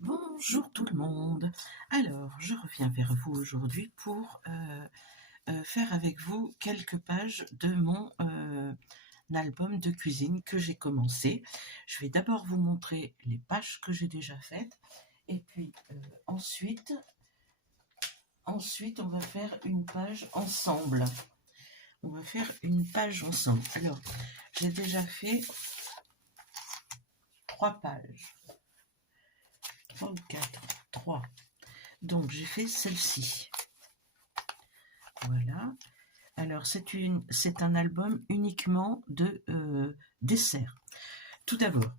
Bonjour tout le monde. Alors, je reviens vers vous aujourd'hui pour faire avec vous quelques pages de mon album de cuisine que j'ai commencé. Je vais d'abord vous montrer les pages que j'ai déjà faites et puis ensuite on va faire une page ensemble. On va faire une page ensemble. Alors, j'ai déjà fait 3 pages. 3 ou 4. 3. Donc, j'ai fait celle-ci. Voilà. Alors, c'est un album uniquement de dessert. Tout d'abord,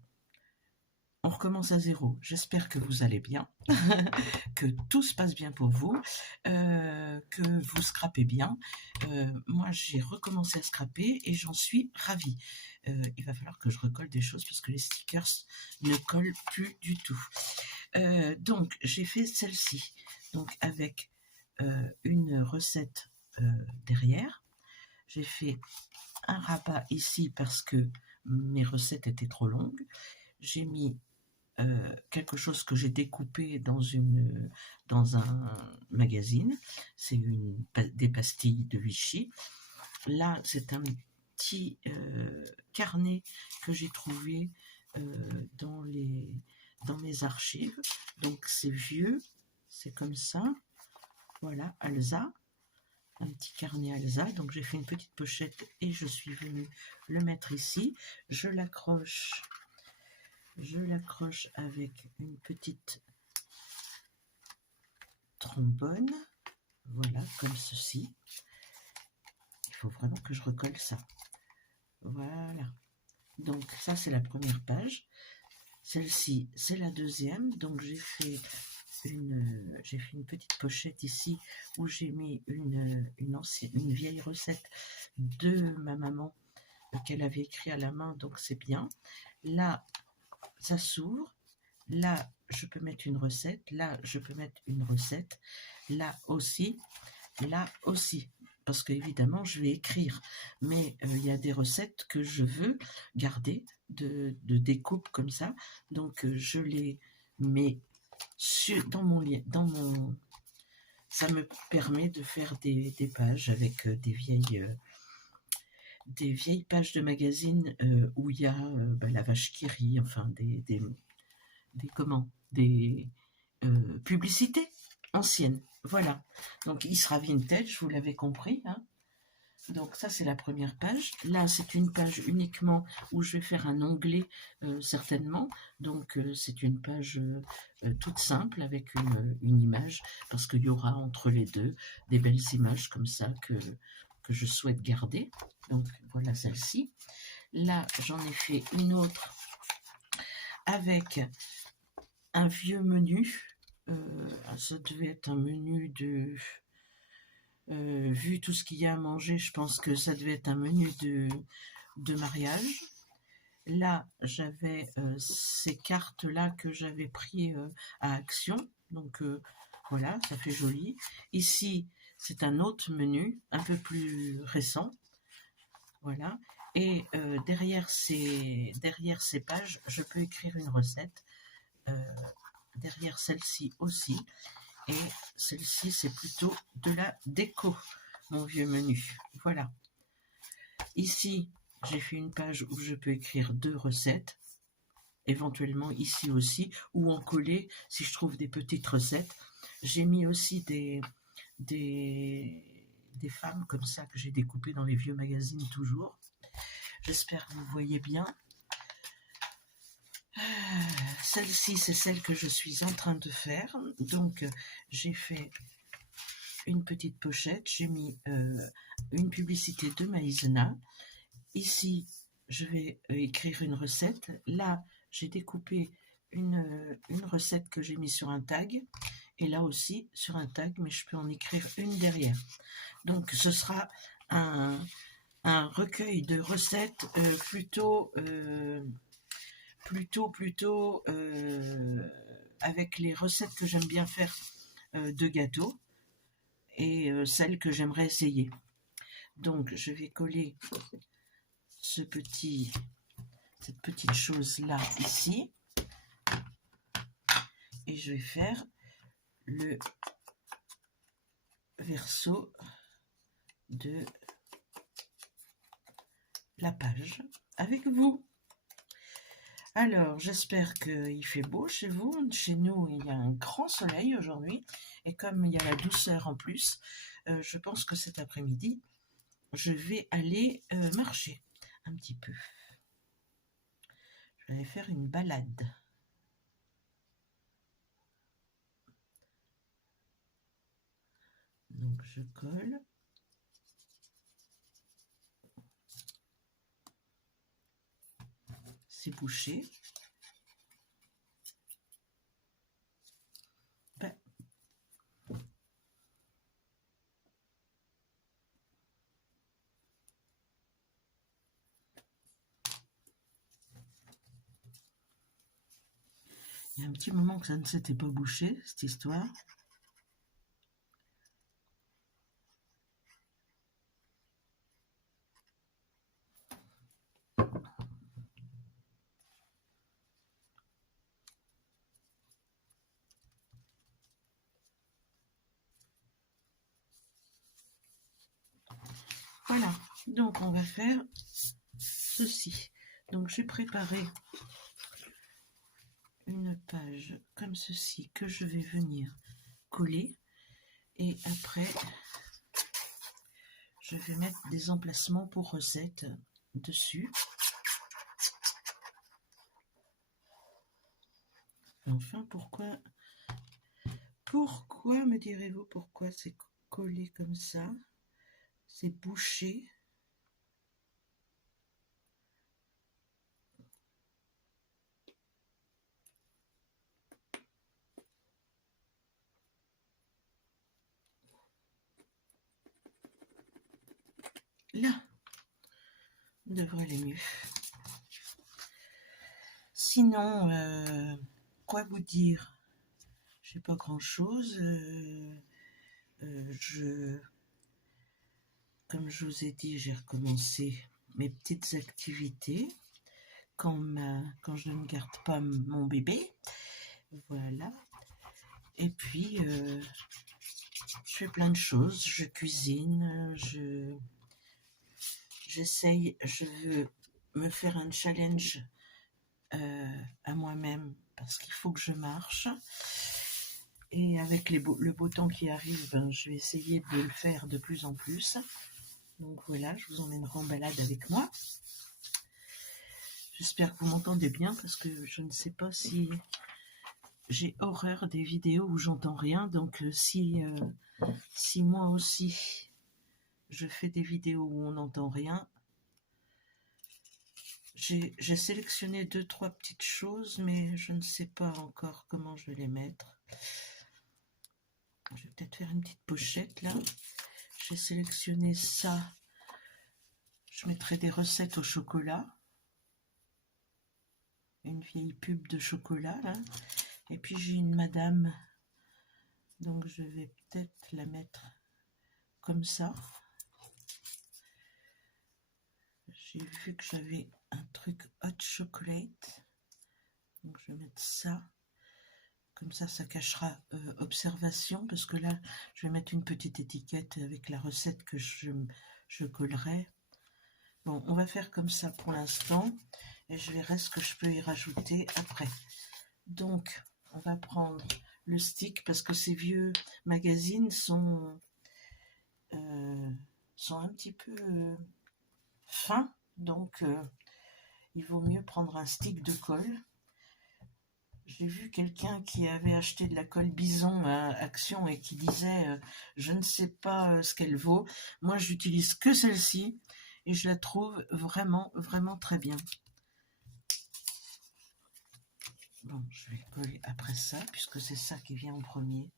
on recommence à zéro. J'espère que vous allez bien, que tout se passe bien pour vous, que vous scrapez bien. Moi, j'ai recommencé à scraper et j'en suis ravie. Il va falloir que je recolle des choses parce que les stickers ne collent plus du tout. Donc, j'ai fait celle-ci, donc avec une recette derrière. J'ai fait un rabat ici parce que mes recettes étaient trop longues. J'ai mis quelque chose que j'ai découpé dans un magazine. C'est des pastilles de Vichy. Là, c'est un petit carnet que j'ai trouvé dans mes archives. Donc, c'est vieux. C'est comme ça. Voilà, Alsa. Un petit carnet Alsa, donc j'ai fait une petite pochette et je suis venue le mettre ici. Je l'accroche avec une petite trombone, voilà, comme ceci. Il faut vraiment que je recolle ça. Voilà. Donc ça c'est la première page. Celle-ci c'est la deuxième. Donc j'ai fait une petite pochette ici où j'ai mis une vieille recette de ma maman qu'elle avait écrit à la main, donc c'est bien. Là, ça s'ouvre. Là, je peux mettre une recette. Là, je peux mettre une recette. Là aussi. Là aussi. Parce qu'évidemment, je vais écrire. Mais il y a des recettes que je veux garder de découpe comme ça. Donc, je les mets dans mon. Ça me permet de faire des pages avec des vieilles pages de magazines où il y a la vache qui rit, enfin des publicités anciennes. Voilà. Donc il sera vintage, vous l'avez compris. Hein. Donc ça c'est la première page. Là c'est une page uniquement où je vais faire un onglet certainement. Donc c'est une page toute simple avec une image parce qu'il y aura entre les deux des belles images comme ça que je souhaite garder. Donc voilà celle-ci. Là j'en ai fait une autre avec un vieux menu. Ça devait être un menu de... vu tout ce qu'il y a à manger, je pense que ça devait être un menu de mariage. Là, j'avais ces cartes-là que j'avais pris à Action. Donc, voilà, ça fait joli. Ici, c'est un autre menu, un peu plus récent. Voilà. Et derrière ces pages, je peux écrire une recette. Derrière celle-ci aussi. Et celle-ci, c'est plutôt de la déco, mon vieux menu. Voilà. Ici, j'ai fait une page où je peux écrire 2 recettes. Éventuellement ici aussi, ou en coller si je trouve des petites recettes. J'ai mis aussi des femmes comme ça que j'ai découpées dans les vieux magazines toujours. J'espère que vous voyez bien. Celle-ci, c'est celle que je suis en train de faire. Donc, j'ai fait une petite pochette. J'ai mis une publicité de Maïzena. Ici, je vais écrire une recette. Là, j'ai découpé une recette que j'ai mis sur un tag. Et là aussi, sur un tag, mais je peux en écrire une derrière. Donc, ce sera un recueil de recettes plutôt avec les recettes que j'aime bien faire de gâteaux et celles que j'aimerais essayer. Donc je vais coller cette petite chose là ici et je vais faire le verso de la page avec vous. Alors, j'espère qu'il fait beau chez vous. Chez nous, il y a un grand soleil aujourd'hui. Et comme il y a la douceur en plus, je pense que cet après-midi, je vais aller marcher un petit peu. Je vais aller faire une balade. Donc, je colle. C'est bouché. Ben, il y a un petit moment que ça ne s'était pas bouché, cette histoire. Voilà, donc on va faire ceci. Donc j'ai préparé une page comme ceci que je vais venir coller et après je vais mettre des emplacements pour recettes dessus. Enfin, pourquoi me direz-vous, pourquoi c'est collé comme ça? C'est bouché. Là, on devrait aller mieux. Sinon, quoi vous dire? J'ai pas grand-chose. Comme je vous ai dit, j'ai recommencé mes petites activités quand je ne garde pas mon bébé. Voilà. Et puis, je fais plein de choses. Je cuisine, j'essaye, je veux me faire un challenge à moi-même parce qu'il faut que je marche. Et avec le beau temps qui arrive, ben, je vais essayer de le faire de plus en plus. Donc voilà, je vous emmènerai en balade avec moi. J'espère que vous m'entendez bien parce que je ne sais pas si j'ai horreur des vidéos où j'entends rien. Donc si moi aussi je fais des vidéos où on n'entend rien, j'ai sélectionné 2-3 petites choses, mais je ne sais pas encore comment je vais les mettre. Je vais peut-être faire une petite pochette là. J'ai sélectionné ça. Je mettrai des recettes au chocolat. Une vieille pub de chocolat là. Et puis j'ai une madame. Donc je vais peut-être la mettre comme ça. J'ai vu que j'avais un truc hot chocolate. Donc je vais mettre ça. Comme ça cachera observation, parce que là, je vais mettre une petite étiquette avec la recette que je collerai. Bon, on va faire comme ça pour l'instant, et je verrai ce que je peux y rajouter après. Donc, on va prendre le stick, parce que ces vieux magazines sont un petit peu fins, donc il vaut mieux prendre un stick de colle. J'ai vu quelqu'un qui avait acheté de la colle Bison à Action et qui disait je ne sais pas ce qu'elle vaut. Moi, j'utilise que celle-ci et je la trouve vraiment, vraiment très bien. Bon, je vais coller après ça puisque c'est ça qui vient en premier.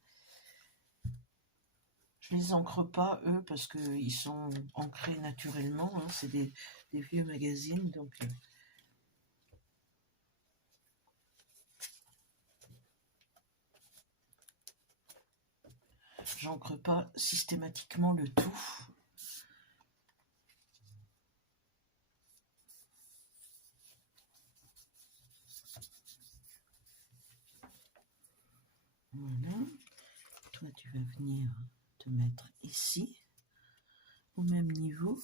Je les encre pas, eux, parce qu'ils sont ancrés naturellement. Hein. C'est des vieux magazines, donc... j'encre pas systématiquement le tout. Voilà. Toi, tu vas venir te mettre ici, au même niveau.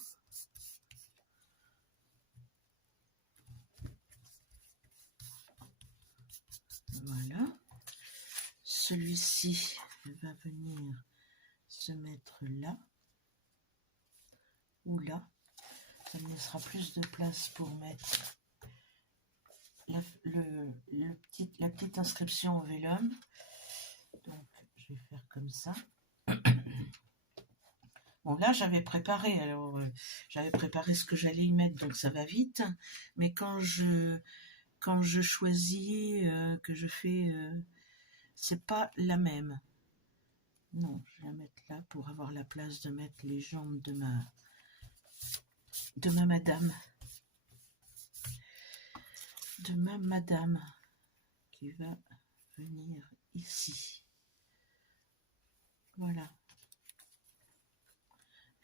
Voilà. Celui-ci va venir se mettre là ou là. Ça me laissera plus de place pour mettre la petite inscription au vélum. Donc, je vais faire comme ça. Bon, là, j'avais préparé. Alors, j'avais préparé ce que j'allais y mettre, donc ça va vite. Mais quand je choisis, que je fais, c'est pas la même. Non, je vais la mettre là pour avoir la place de mettre les jambes de ma madame. De ma madame qui va venir ici. Voilà.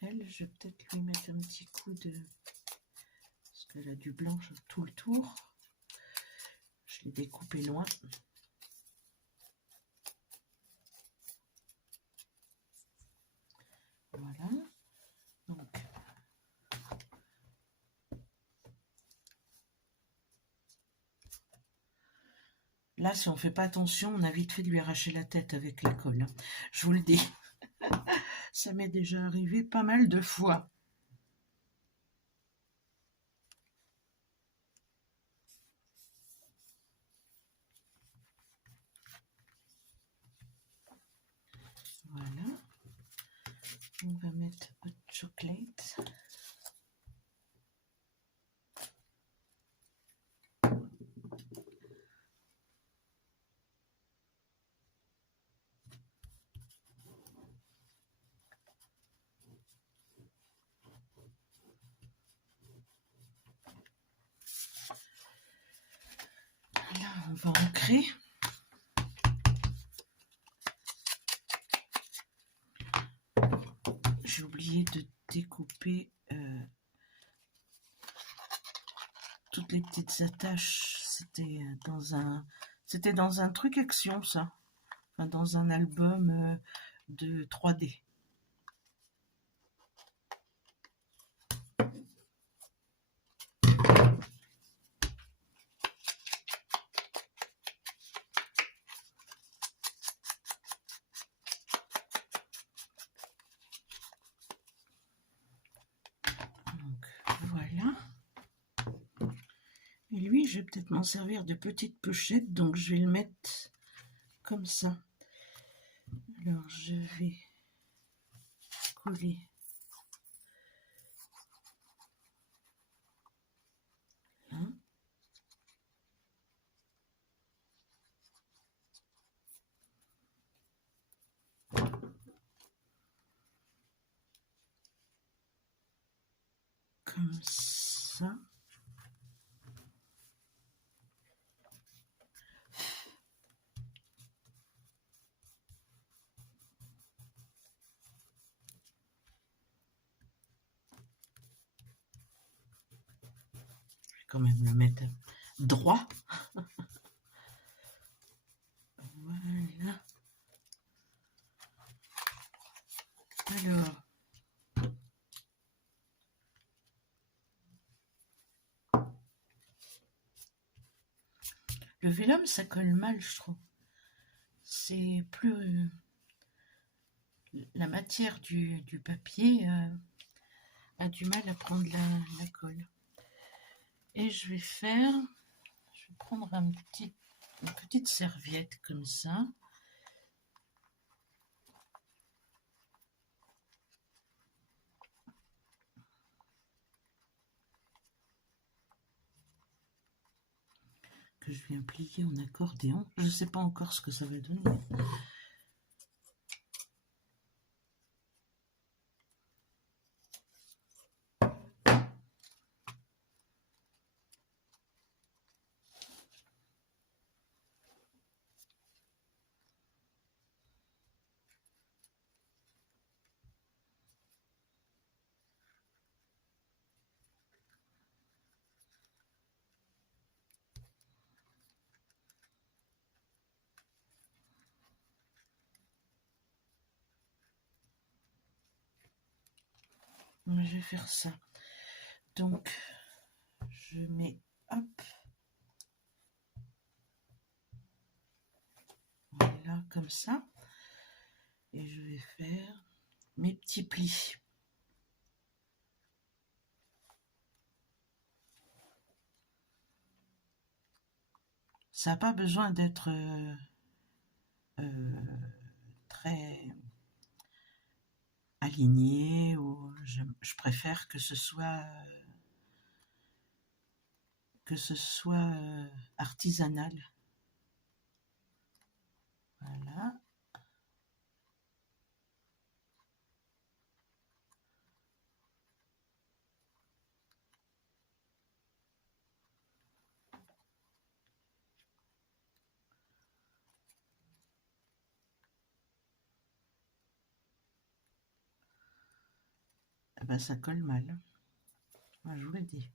Elle, je vais peut-être lui mettre un petit coup de... Parce qu'elle a du blanc tout le tour. Je l'ai découpé loin. Voilà. Donc, là, si on ne fait pas attention, on a vite fait de lui arracher la tête avec la colle. Je vous le dis. Ça m'est déjà arrivé pas mal de fois. Voilà. On va mettre hot chocolate. Là, on va ancrer. J'ai oublié de découper toutes les petites attaches. C'était dans un truc action, ça. Enfin, dans un album de 3D. Donc, voilà. Et lui, je vais peut-être m'en servir de petite pochette, donc je vais le mettre comme ça. Alors, je vais coller là. Comme ça. Je vais quand même le mettre droit. Voilà. Alors, le vélum, ça colle mal, je trouve. C'est plus... la matière du papier a du mal à prendre la colle. Et je vais prendre une petite serviette comme ça. Que je viens plier en accordéon. Je ne sais pas encore ce que ça va donner. Je vais faire ça. Donc, je mets, hop, voilà, comme ça. Et je vais faire mes petits plis. Ça n'a pas besoin d'être très aligné, ou je préfère que ce soit artisanal. Voilà. Eh ben, ça colle mal. Moi, je vous l'ai dit.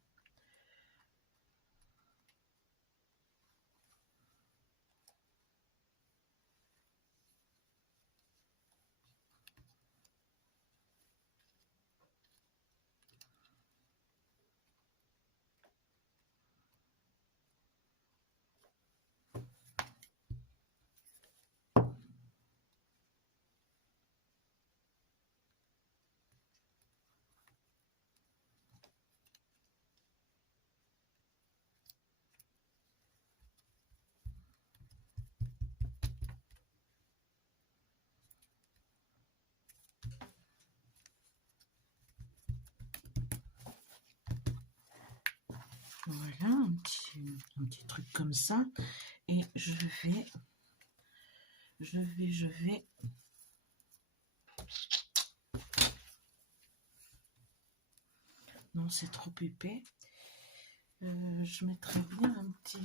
Voilà, un petit truc comme ça. Et je vais... Non, c'est trop épais. Je mettrais bien un petit...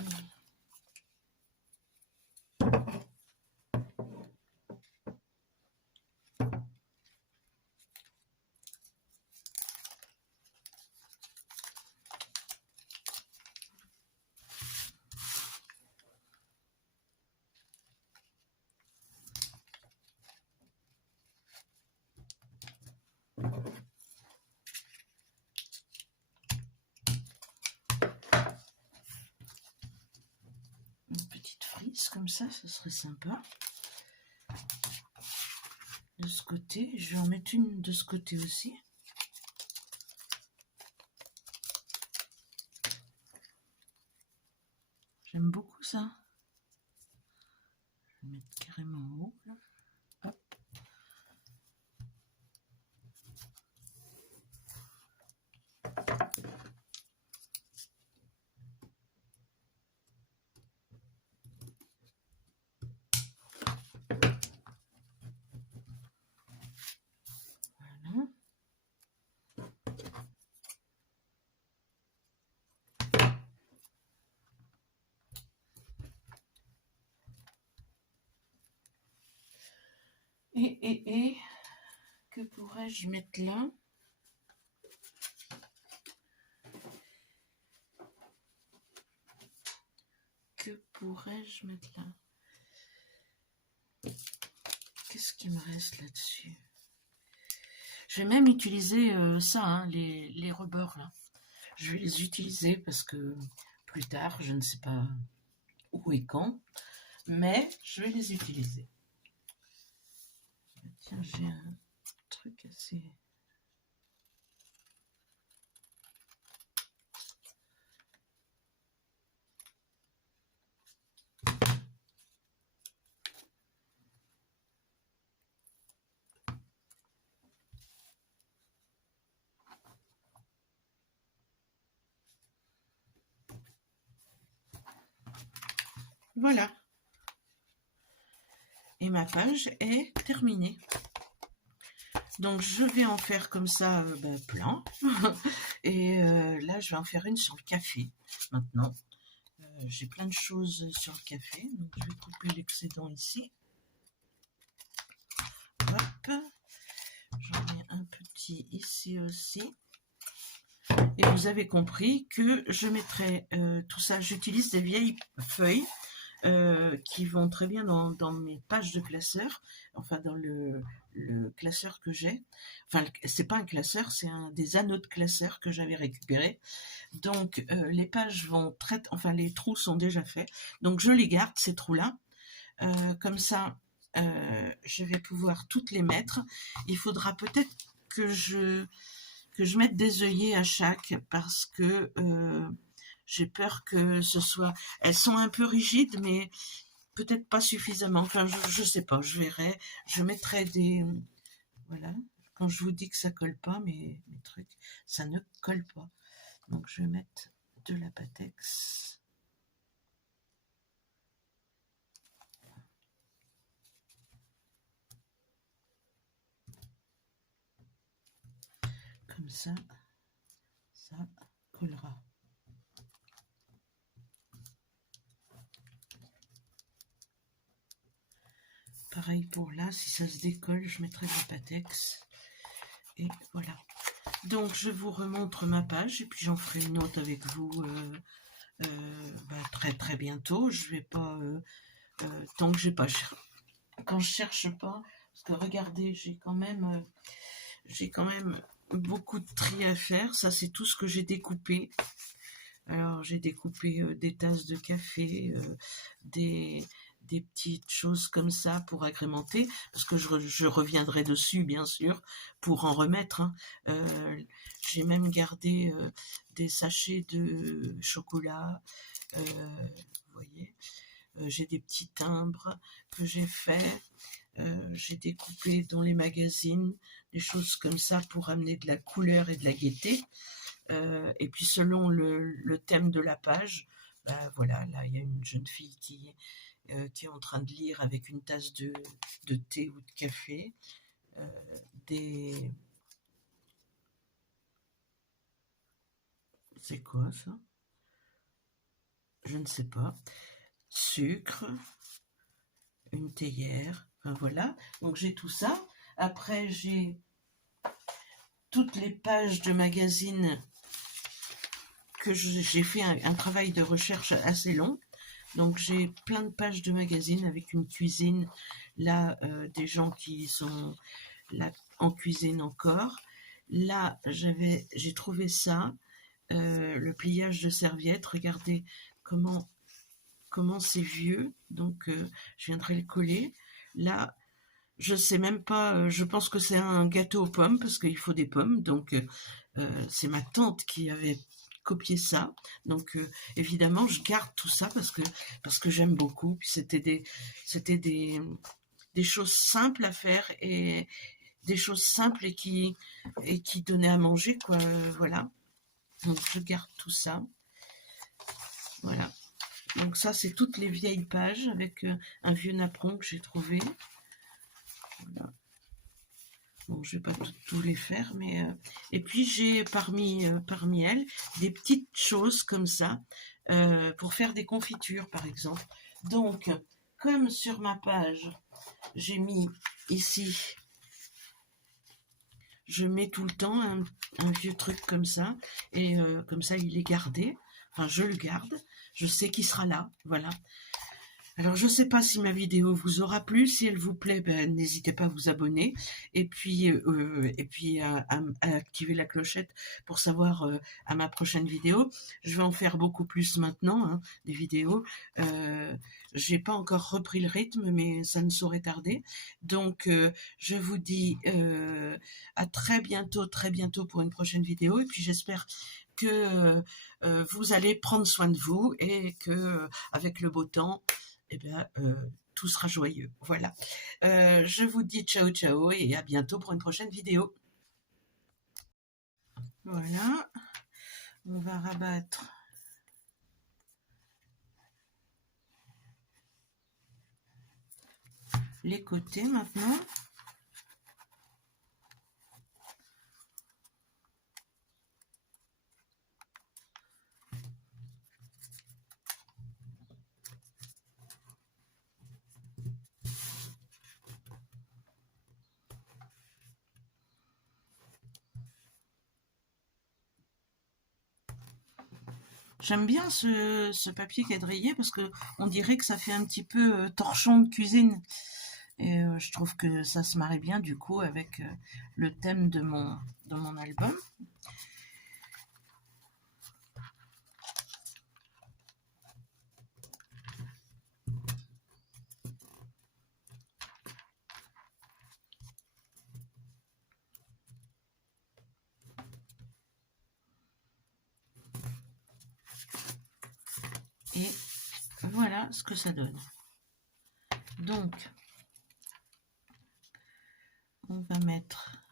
Une petite frise comme ça, ce serait sympa. De ce côté, je vais en mettre une de ce côté aussi. J'aime beaucoup ça. Je vais mettre carrément en haut là. Hop. Voilà. Et que pourrais-je mettre là? Que pourrais-je mettre là? Qu'est-ce qui me reste là-dessus? Je vais même utiliser ça, hein, les rebords là. Je vais les utiliser parce que plus tard, je ne sais pas où et quand, mais je vais les utiliser. Tiens, j'ai un truc assez... Voilà. Et ma page est terminée. Donc je vais en faire comme ça plein. Et là je vais en faire une sur le café maintenant. J'ai plein de choses sur le café. Donc je vais couper l'excédent ici. Hop. J'en mets un petit ici aussi. Et vous avez compris que je mettrai tout ça. J'utilise des vieilles feuilles qui vont très bien dans mes pages de classeur, enfin dans le classeur que j'ai. Enfin, c'est pas un classeur, c'est des anneaux de classeur que j'avais récupérés. Donc les pages vont enfin les trous sont déjà faits, donc je les garde ces trous-là. Comme ça, je vais pouvoir toutes les mettre. Il faudra peut-être que je mette des œillets à chaque parce que j'ai peur que ce soit... Elles sont un peu rigides, mais peut-être pas suffisamment. Enfin, je sais pas, je verrai. Je mettrai des... Voilà. Quand je vous dis que ça colle pas, mes trucs, ça ne colle pas. Donc, je vais mettre de la Pattex. Comme ça collera. Pareil pour là, si ça se décolle, je mettrai du Pattex. Et voilà. Donc, je vous remontre ma page et puis j'en ferai une autre avec vous très très bientôt. Je vais pas... tant que j'ai pas... Quand je cherche pas... Parce que regardez, j'ai quand même beaucoup de tri à faire. Ça, c'est tout ce que j'ai découpé. Alors, j'ai découpé des tasses de café, des petites choses comme ça pour agrémenter, parce que je reviendrai dessus, bien sûr, pour en remettre. Hein. J'ai même gardé des sachets de chocolat, vous voyez. J'ai des petits timbres que j'ai faits. J'ai découpé dans les magazines des choses comme ça pour amener de la couleur et de la gaieté. Et puis selon le thème de la page, voilà, là il y a une jeune fille qui est en train de lire avec une tasse de thé ou de café. C'est quoi ça? Je ne sais pas. Sucre, une théière, enfin voilà. Donc j'ai tout ça. Après j'ai toutes les pages de magazines que j'ai fait un travail de recherche assez long. Donc j'ai plein de pages de magazines avec une cuisine, là des gens qui sont là en cuisine encore. Là j'ai trouvé ça, le pliage de serviettes. Regardez comment c'est vieux. Donc je viendrai le coller. Là je sais même pas, je pense que c'est un gâteau aux pommes parce qu'il faut des pommes. Donc c'est ma tante qui avait copié ça. Donc évidemment je garde tout ça parce que j'aime beaucoup. Puis c'était des choses simples à faire et des choses simples et qui donnaient à manger, quoi. Voilà. Donc je garde tout ça. Voilà. Donc ça c'est toutes les vieilles pages avec un vieux napperon que j'ai trouvé. Voilà. Bon, je vais pas tous les faire, mais et puis j'ai parmi elles des petites choses comme ça pour faire des confitures, par exemple. Donc, comme sur ma page, j'ai mis ici, je mets tout le temps un vieux truc comme ça, et comme ça il est gardé. Enfin, je le garde. Je sais qu'il sera là, voilà. Alors, je ne sais pas si ma vidéo vous aura plu. Si elle vous plaît, n'hésitez pas à vous abonner et puis à activer la clochette pour savoir à ma prochaine vidéo. Je vais en faire beaucoup plus maintenant, hein, des vidéos. J'ai pas encore repris le rythme, mais ça ne saurait tarder. Donc, je vous dis à très bientôt pour une prochaine vidéo. Et puis, j'espère que vous allez prendre soin de vous et que avec le beau temps, eh bien, tout sera joyeux. Voilà. Je vous dis ciao ciao et à bientôt pour une prochaine vidéo. Voilà. On va rabattre les côtés maintenant. J'aime bien ce papier quadrillé parce que on dirait que ça fait un petit peu torchon de cuisine. Et je trouve que ça se marie bien du coup avec le thème de mon album. Et voilà ce que ça donne. Donc, on va mettre...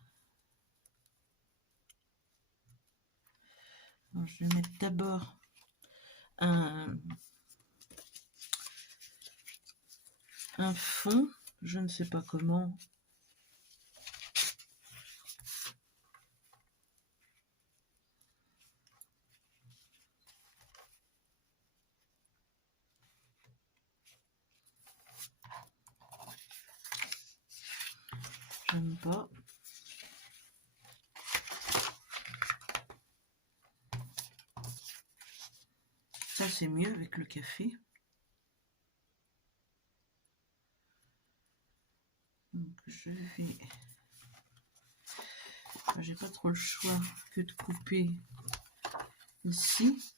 Alors, je vais mettre d'abord un fond, je ne sais pas comment. J'aime pas. Ça, c'est mieux avec le café. Donc, je vais... J'ai pas trop le choix que de couper ici.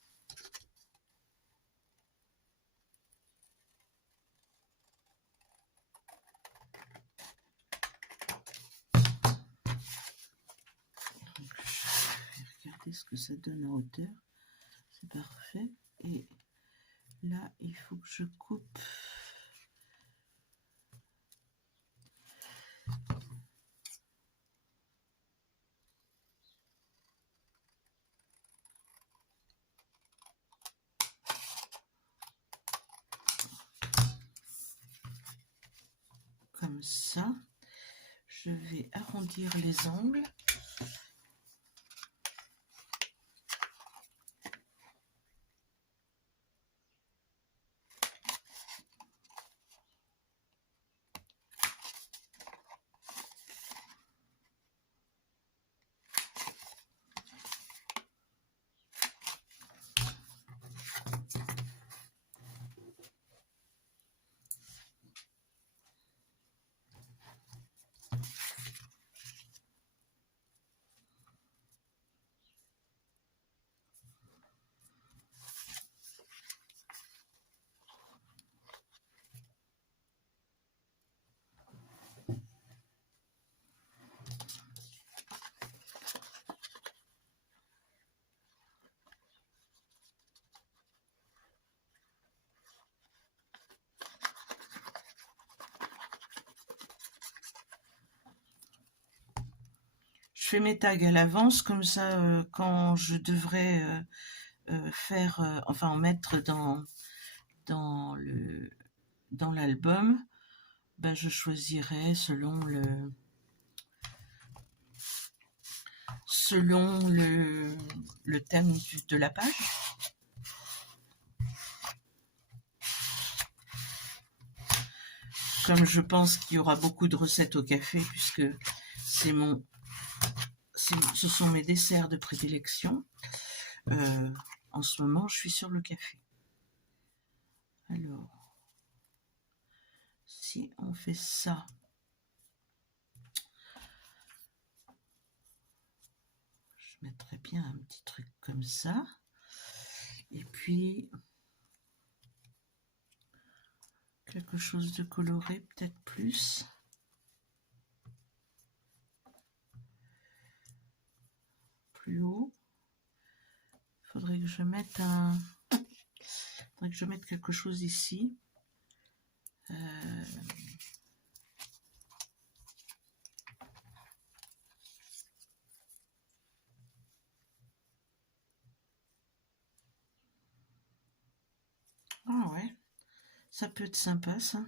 Donc, je vais regarder ce que ça donne en hauteur. C'est parfait. Et là, il faut que je coupe. Comme ça. Je vais arrondir les angles. Je fais mes tags à l'avance, comme ça, quand je devrais faire, enfin en mettre dans l'album, ben, je choisirai selon le thème de la page. Comme je pense qu'il y aura beaucoup de recettes au café, puisque ce sont mes desserts de prédilection. En ce moment, je suis sur le café. Alors, si on fait ça, je mettrais bien un petit truc comme ça. Et puis, quelque chose de coloré, peut-être plus. Plus haut. Il faudrait que je mette quelque chose ici. Ah ouais, ça peut être sympa ça.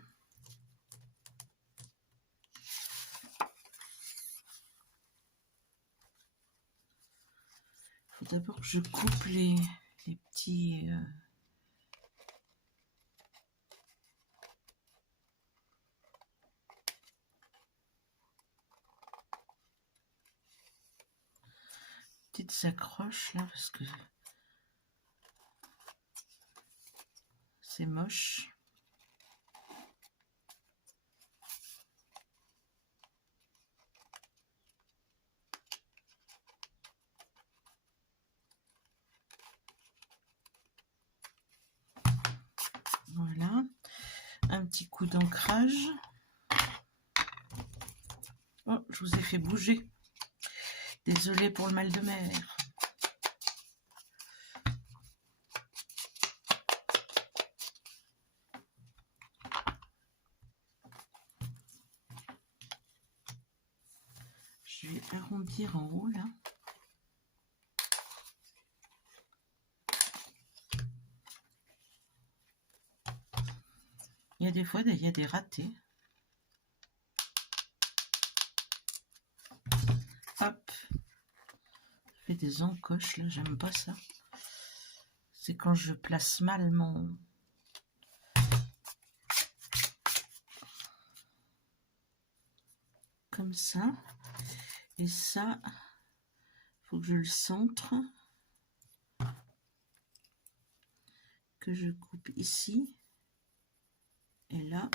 Il faut d'abord que je coupe les petits... petites accroches là, parce que C'est moche. Voilà, un petit coup d'ancrage. Oh, je vous ai fait bouger. Désolée pour le mal de mer. Je vais arrondir en haut là. Il y a des fois, il y a des ratés. Hop. Je fais des encoches là, j'aime pas ça. C'est quand je place mal mon... Comme ça. Et ça, faut que je le centre. Que je coupe ici. Et là.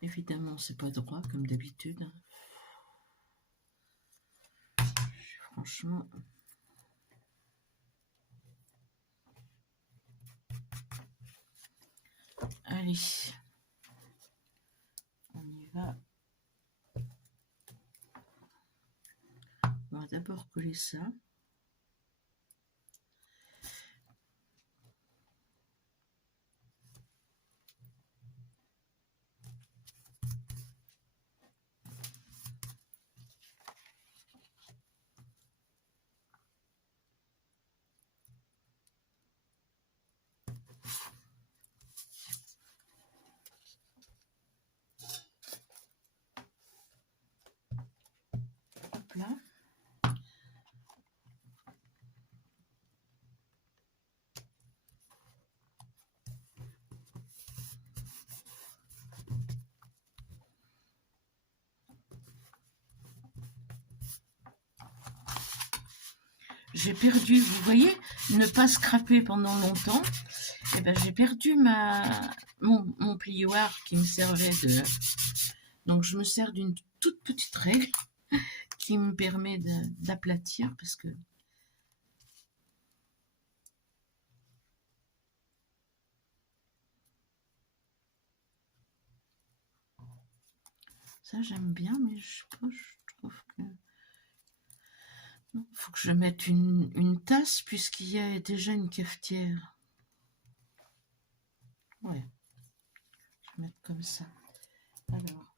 Évidemment, c'est pas droit comme d'habitude. Franchement. Allez. On y va. On va d'abord coller ça. Hop là. J'ai perdu, vous voyez, ne pas scraper pendant longtemps. Et ben j'ai perdu mon plioir qui me servait de... Donc je me sers d'une toute petite règle qui me permet d'aplatir parce que... Ça j'aime bien, mais je trouve que... Il faut que je mette une tasse puisqu'il y a déjà une cafetière. Ouais. Je vais mettre comme ça. Alors.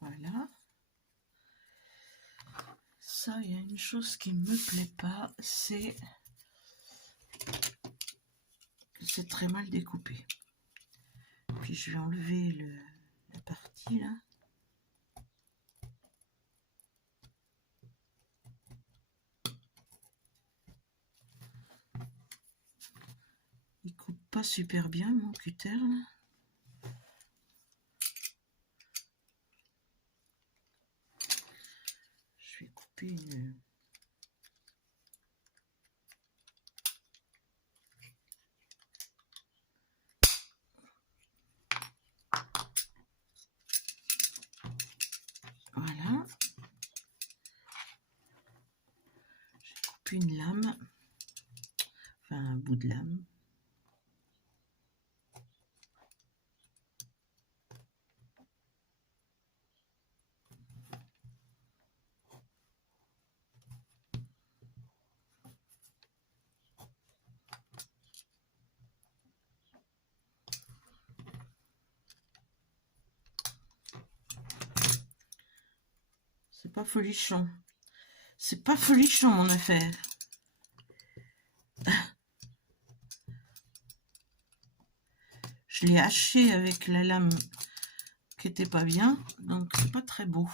Voilà. Ça, il y a une chose qui ne me plaît pas, c'est que c'est très mal découpé. Puis je vais enlever la partie là. Il coupe pas super bien mon cutter là. Je vais couper une... Voilà. Je coupe une lame. Enfin un bout de lame. pas folichon. C'est pas folichon, mon affaire. Je l'ai haché avec la lame qui était pas bien, donc c'est pas très beau.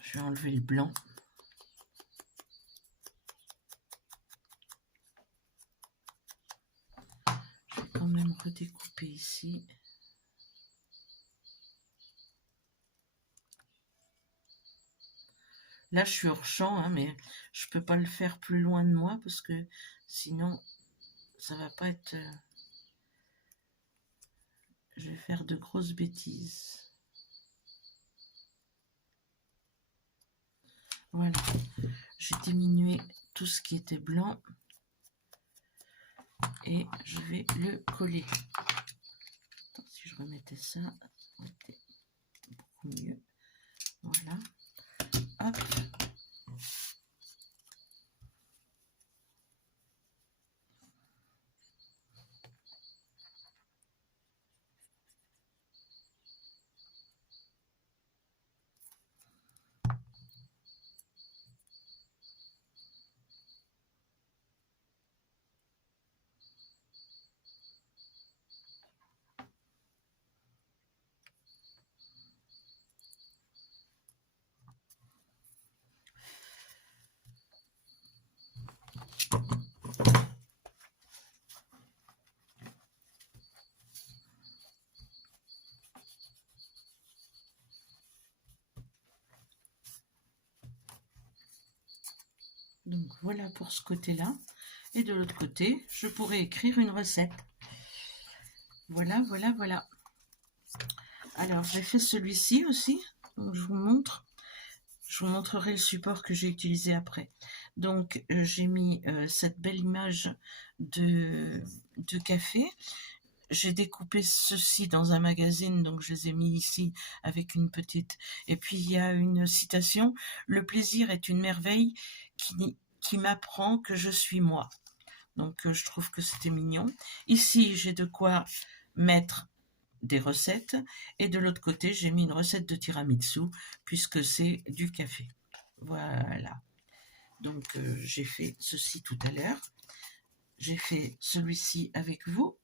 Je vais enlever le blanc. Je vais quand même redécouper ici. Là, je suis hors champ, hein, mais je peux pas le faire plus loin de moi parce que sinon, ça va pas être... je vais faire de grosses bêtises. Voilà. J'ai diminué tout ce qui était blanc. Et je vais le coller. Si je remettais ça, ça aurait été beaucoup mieux. Voilà. Hop. Donc voilà pour ce côté-là. Et de l'autre côté, je pourrais écrire une recette. Voilà, voilà, voilà. Alors, j'ai fait celui-ci aussi. Donc, je vous montre. Je vous montrerai le support que j'ai utilisé après. Donc, j'ai mis cette belle image de café. J'ai découpé ceci dans un magazine, donc je les ai mis ici avec une petite... Et puis, il y a une citation. « Le plaisir est une merveille qui m'apprend que je suis moi. » Donc, je trouve que c'était mignon. Ici, j'ai de quoi mettre des recettes. Et de l'autre côté, j'ai mis une recette de tiramisu, puisque c'est du café. Voilà. Donc, j'ai fait ceci tout à l'heure. J'ai fait celui-ci avec vous.